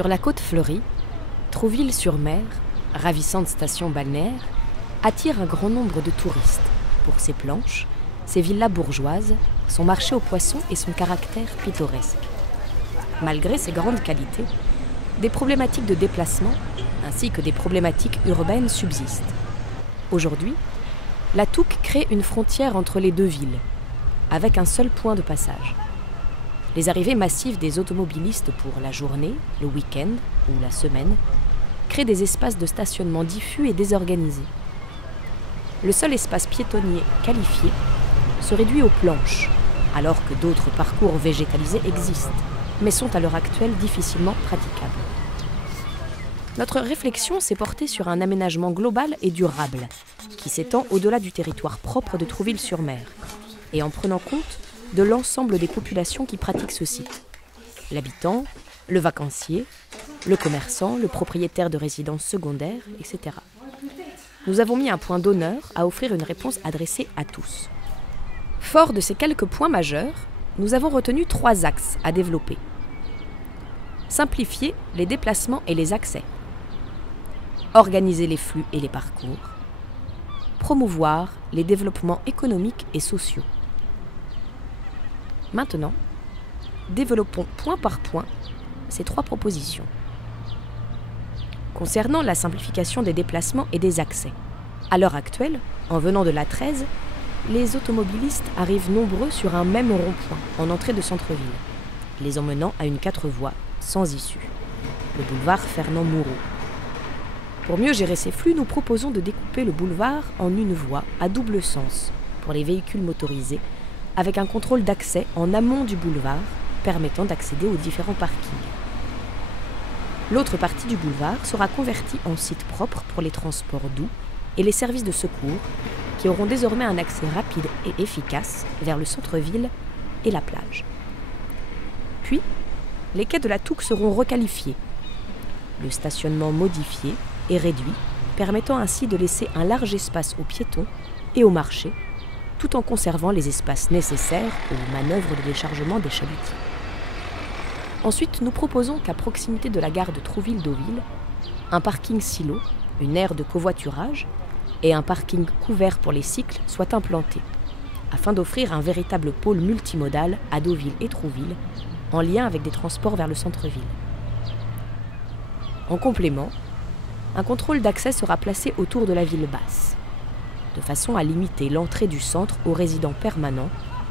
Sur la côte fleurie, Trouville-sur-Mer, ravissante station balnéaire, attire un grand nombre de touristes pour ses planches, ses villas bourgeoises, son marché aux poissons et son caractère pittoresque. Malgré ses grandes qualités, des problématiques de déplacement ainsi que des problématiques urbaines subsistent. Aujourd'hui, la Touques crée une frontière entre les deux villes, avec un seul point de passage. Les arrivées massives des automobilistes pour la journée, le week-end ou la semaine créent des espaces de stationnement diffus et désorganisés. Le seul espace piétonnier qualifié se réduit aux planches, alors que d'autres parcours végétalisés existent, mais sont à l'heure actuelle difficilement praticables. Notre réflexion s'est portée sur un aménagement global et durable, qui s'étend au-delà du territoire propre de Trouville-sur-Mer, et en prenant compte de l'ensemble des populations qui pratiquent ce site. L'habitant, le vacancier, le commerçant, le propriétaire de résidences secondaires, etc. Nous avons mis un point d'honneur à offrir une réponse adressée à tous. Fort de ces quelques points majeurs, nous avons retenu 3 axes à développer. Simplifier les déplacements et les accès. Organiser les flux et les parcours. Promouvoir les développements économiques et sociaux. Maintenant, développons point par point ces 3 propositions. Concernant la simplification des déplacements et des accès, à l'heure actuelle, en venant de l'A13, les automobilistes arrivent nombreux sur un même rond-point en entrée de centre-ville, les emmenant à une 4 voies sans issue, le boulevard Fernand-Moureau. Pour mieux gérer ces flux, nous proposons de découper le boulevard en une voie à double sens pour les véhicules motorisés, avec un contrôle d'accès en amont du boulevard permettant d'accéder aux différents parkings. L'autre partie du boulevard sera convertie en site propre pour les transports doux et les services de secours qui auront désormais un accès rapide et efficace vers le centre-ville et la plage. Puis, les quais de la Touques seront requalifiés, le stationnement modifié et réduit, permettant ainsi de laisser un large espace aux piétons et aux marchés, tout en conservant les espaces nécessaires aux manœuvres de déchargement des chalutiers. Ensuite, nous proposons qu'à proximité de la gare de Trouville-Deauville, un parking silo, une aire de covoiturage et un parking couvert pour les cycles soient implantés, afin d'offrir un véritable pôle multimodal à Deauville et Trouville, en lien avec des transports vers le centre-ville. En complément, un contrôle d'accès sera placé autour de la ville basse, de façon à limiter l'entrée du centre aux résidents permanents,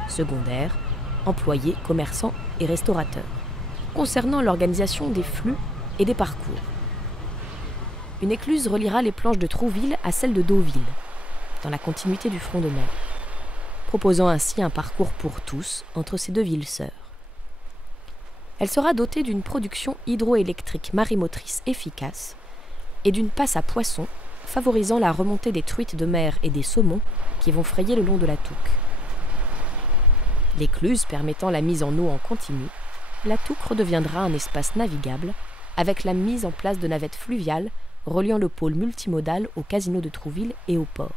secondaires, employés, commerçants et restaurateurs. Concernant l'organisation des flux et des parcours, une écluse reliera les planches de Trouville à celles de Deauville, dans la continuité du front de mer, proposant ainsi un parcours pour tous entre ces deux villes sœurs. Elle sera dotée d'une production hydroélectrique marémotrice efficace et d'une passe à poissons favorisant la remontée des truites de mer et des saumons qui vont frayer le long de la Touques. L'écluse permettant la mise en eau en continu, la Touques redeviendra un espace navigable avec la mise en place de navettes fluviales reliant le pôle multimodal au casino de Trouville et au port.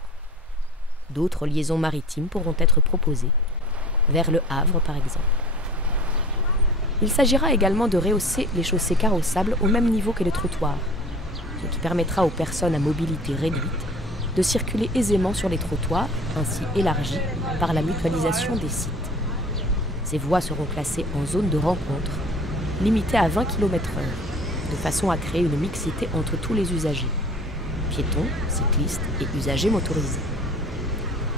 D'autres liaisons maritimes pourront être proposées, vers le Havre par exemple. Il s'agira également de rehausser les chaussées carrossables au même niveau que les trottoirs, ce qui permettra aux personnes à mobilité réduite de circuler aisément sur les trottoirs, ainsi élargis par la mutualisation des sites. Ces voies seront classées en zone de rencontre, limitées à 20 km/h, de façon à créer une mixité entre tous les usagers, piétons, cyclistes et usagers motorisés.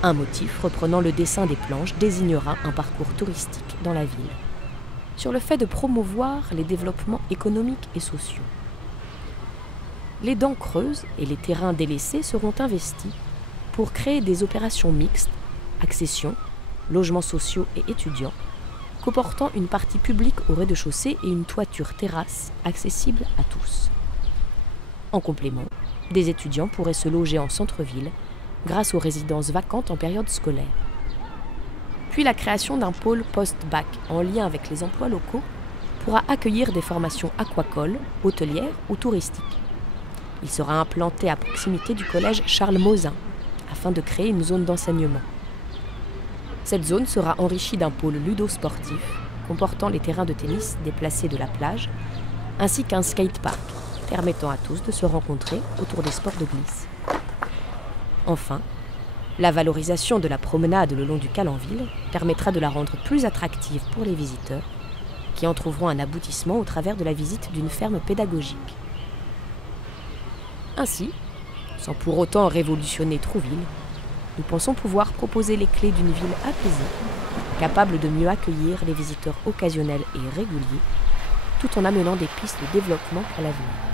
Un motif reprenant le dessin des planches désignera un parcours touristique dans la ville, sur le fait de promouvoir les développements économiques et sociaux. Les dents creuses et les terrains délaissés seront investis pour créer des opérations mixtes, accession, logements sociaux et étudiants, comportant une partie publique au rez-de-chaussée et une toiture terrasse accessible à tous. En complément, des étudiants pourraient se loger en centre-ville grâce aux résidences vacantes en période scolaire. Puis la création d'un pôle post-bac en lien avec les emplois locaux pourra accueillir des formations aquacoles, hôtelières ou touristiques. Il sera implanté à proximité du collège Charles Mauzin afin de créer une zone d'enseignement. Cette zone sera enrichie d'un pôle ludo-sportif comportant les terrains de tennis déplacés de la plage ainsi qu'un skatepark, permettant à tous de se rencontrer autour des sports de glisse. Enfin, la valorisation de la promenade le long du Calanville permettra de la rendre plus attractive pour les visiteurs, qui en trouveront un aboutissement au travers de la visite d'une ferme pédagogique. Ainsi, sans pour autant révolutionner Trouville, nous pensons pouvoir proposer les clés d'une ville apaisée, capable de mieux accueillir les visiteurs occasionnels et réguliers, tout en amenant des pistes de développement pour l'avenir.